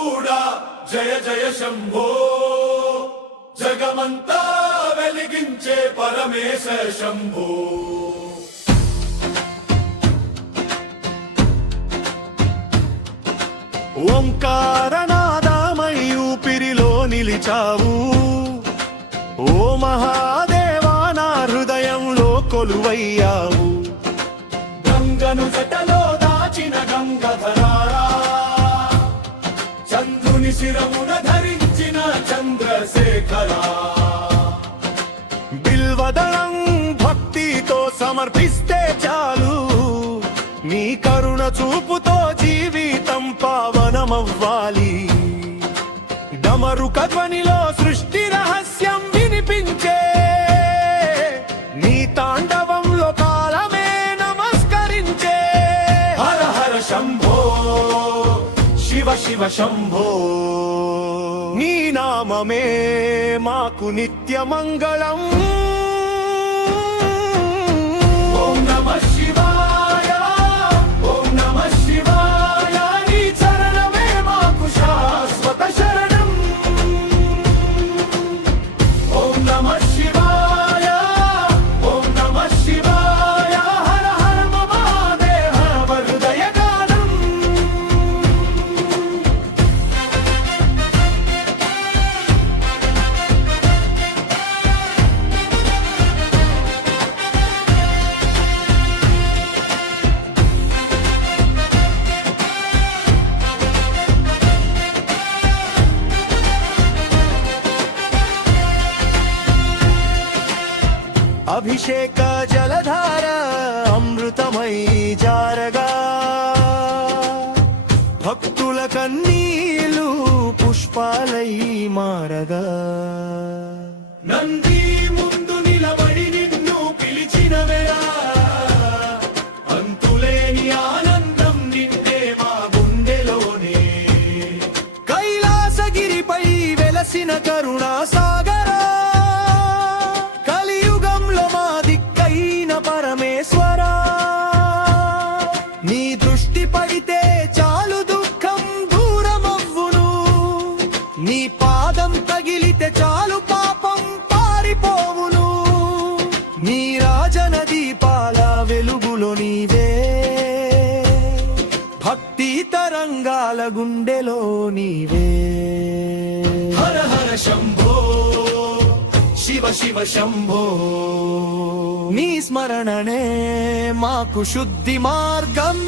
కూడా జయ జయ శంభో. జగమంతా వెలిగించే పరమేశ శంభో. ఓంకారనాదమై ఊపిరిలో నిలిచావు. ఓ మహాదేవా నా హృదయంలో కొలువయ్యావు. గంగను జటలో దాచిన గంగధరారా, చంద్రుని శిరమున ధరించిన చంద్రశేఖరా. బిల్వదళం భక్తితో సమర్పిస్తే చాలు, నీ కరుణ చూపుతో జీవితం పావనమవ్వాలి. డమరుక ధ్వనిలో సృష్టి రహస్యం వినిపించే, నీ తాండవంలో కాలమే నమస్కరించే. హర హర శంభో, శివ శివ శంభో. నీ నామమే మాకు నిత్య మంగళం. ఓం నమః శివాయ, ఓం నమః శివాయ. నీ చరణమే మాకు శాశ్వత శరణం. ఓం నమః శివాయ, ఓం నమః శివాయ. హర హర మహాదేవ హృదయ గానం. అభిషేక జలధార అమృతమై జారగా, భక్తుల కన్నీలు పుష్పాలై మారగా. నంది ముందు నిలబడి నిన్ను పిలిచిన వేళ, అంతులేని ఆనందం నిండే మా గుండెలోనే. కైలాసగిరిపై వెలసిన కరుణా సాగరా, కలియుగంలో మా దిక్కైన పరమేశ్వరా. నీ దృష్టి పడితే చాలు దుఃఖం దూరమవ్వును, నీ పాదం తగిలితే చాలు పాపం పారిపోవును. నీ రాజన దీపాల వెలుగులో నీవే, భక్తి తరంగాల గుండెలో నీవే. హర హర శంభో, శివ శివ శంభో. నీ స్మరణనే మాకు శుద్ధి మార్గం.